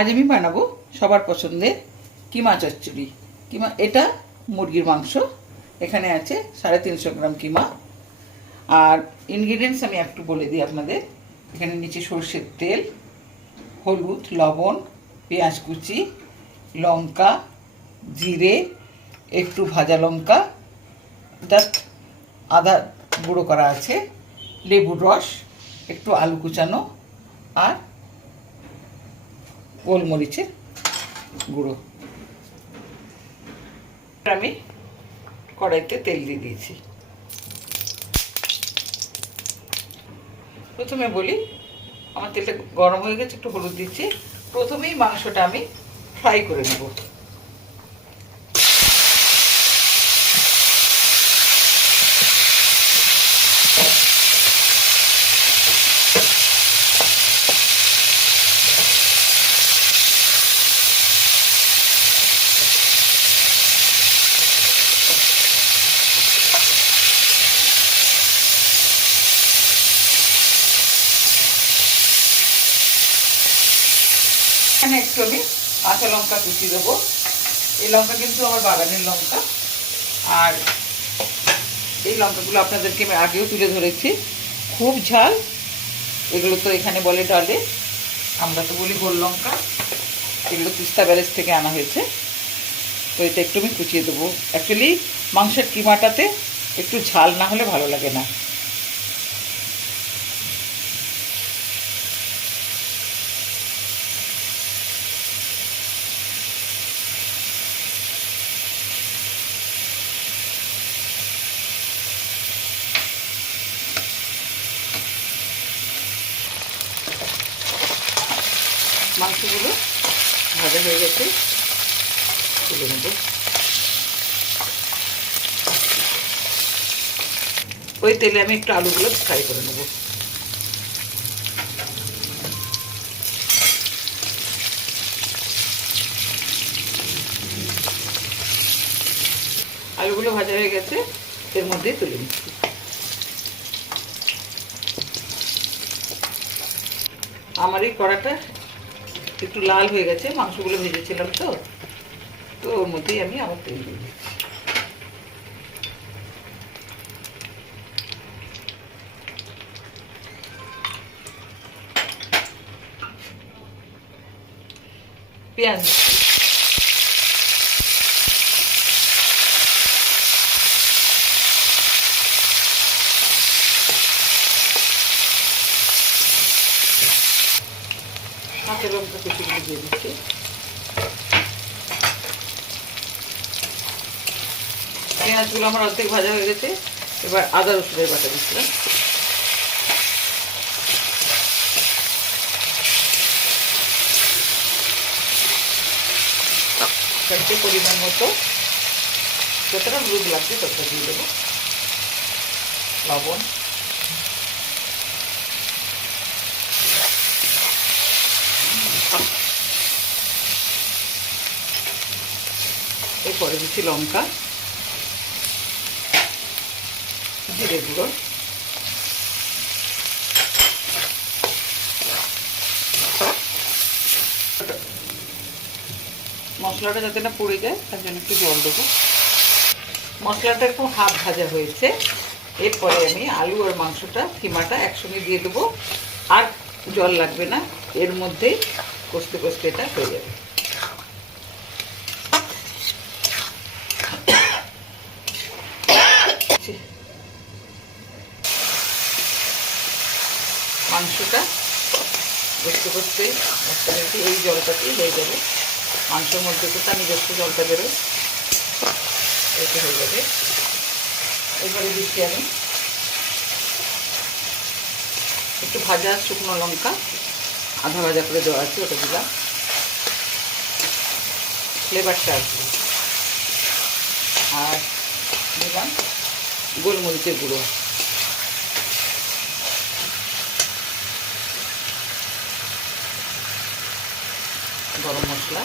আজ আমি বানাবো সবার পছন্দের কিমা চচ্চড়ি। কিমা, এটা মুরগির মাংস। এখানে আছে সাড়ে তিনশো গ্রাম কিমা। আর ইনগ্রিডিয়েন্টস আমি একটু বলে দিই আপনাদের। এখানে নিচে সর্ষের তেল, হলুদ, লবণ, পেঁয়াজ কুচি, লঙ্কা, জিরে, একটু ভাজা লঙ্কা জাস্ট আদা গুঁড়ো করা আছে, লেবুর রস, একটু আলু কুচানো, আর গোলমরিচের গুঁড়ো। আমি কড়াইতে তেল দিয়ে দিয়েছি। প্রথমে বলি, আমার তেলটা গরম হয়ে গেছে, একটু হলুদ দিচ্ছি। প্রথমেই মাংসটা আমি ফ্রাই করে নেব। এখানে একটু আমি কাঁচা লঙ্কা কুচি দেবো। এই লঙ্কা কিন্তু আমার বাগানের লঙ্কা। আর এই লঙ্কাগুলো আপনাদেরকে আমি আগেও তুলে ধরেছি। খুব ঝাল। এগুলো তো এখানে বলে ডালে। আমরা তো বলি গোল লঙ্কা। এগুলো তিস্তা ব্যারেজ থেকে আনা হয়েছে। তো এটা একটু আমি কুচিয়ে দেবো। অ্যাকচুয়ালি মাংসের কিমাটাতে একটু ঝাল না হলে ভালো লাগে না। মাংসগুলো ভাজা হয়ে গেছে। তুলে নেব। ওই তেলে আমি একটু আলুগুলো ফ্রাই করে নেব। আলুগুলো ভাজা হয়ে গেছে, এর মধ্যেই তুলে নিচ্ছি। আমার এই কড়াটা একটু লাল হয়ে গেছে, মাংসগুলো ভেজেছিলাম তো। তো ওর মধ্যেই আমি আবার তেল দিয়ে দিচ্ছি। পেঁয়াজ কাঁচা লঙ্কা কুচিগুলো দিয়ে দিচ্ছি। পেঁয়াজগুলো আমার অর্ধেক ভাজা হয়ে গেছে, এবার আদা রসুনের বাটা দিচ্ছিলাম। পরিমাণ মতো, যতটা হলুদ লাগছে ততটা দিয়ে দেবো। লবণ। এরপরে দিচ্ছি লঙ্কা। জিরে গুঁড়ো। মশলাটা যাতে না পড়ে যায়, তার জন্য একটু জল দেবো। মশলাটা একটু হাফ ভাজা হয়েছে। এরপরে আমি আলু আর মাংসটা, কিমাটা একসঙ্গে দিয়ে দেবো। আর জল লাগবে না, এর মধ্যেই কষতে কষতে এটা হয়ে যাবে। মাংসটা করতে করতে মোটামুটি এই জলটাতেই হয়ে যাবে। মাংসের মধ্যে তো তার নিজস্ব জলটা বেরোয়। এতে হয়ে যাবে। এবারে দিচ্ছি আমি একটু ভাজা শুকনো লঙ্কা, আধা ভাজা করে দেওয়া আছে, ওটা দিলাম। ফ্লেভারটা আসবে। আর দিলাম গোলমরিচের গুঁড়ো। গরম মশলা।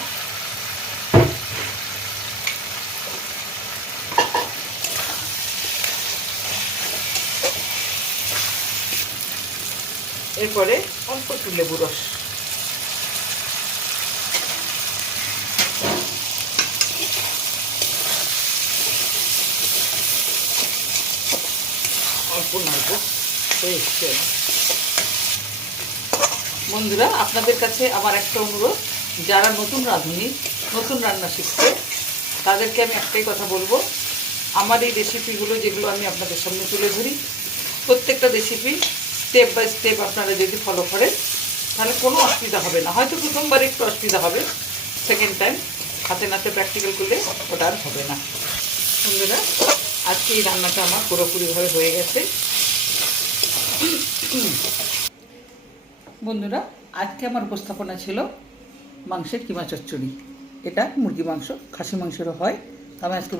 এরপরে অল্প একটু লেবু রস। অল্প নাড়ব। বন্ধুরা, আপনাদের কাছে আমার একটা অনুরোধ। যারা নতুন রাঁধুনি, নতুন রান্না শিখছে, তাদেরকে আমি একটাই কথা বলব। আমার এই রেসিপিগুলো যেগুলো আমি আপনাদের সামনে তুলে ধরি, প্রত্যেকটা রেসিপি স্টেপ বাই স্টেপ আপনারা যদি ফলো করেন, তাহলে কোনো অসুবিধা হবে না। হয়তো প্রথমবার একটু অসুবিধা হবে সেকেন্ড টাইম হাতে নাতে প্র্যাকটিক্যাল করলে ওটা আর হবে না। বন্ধুরা, আজকে এই রান্নাটা আমার পুরোপুরিভাবে হয়ে গেছে। বন্ধুরা, আজকে আমার উপস্থাপনা ছিল মাংসের কিমা চচ্চড়ি। এটা মুরগি মাংস খাসি মাংসেরও হয়। আমি আজকে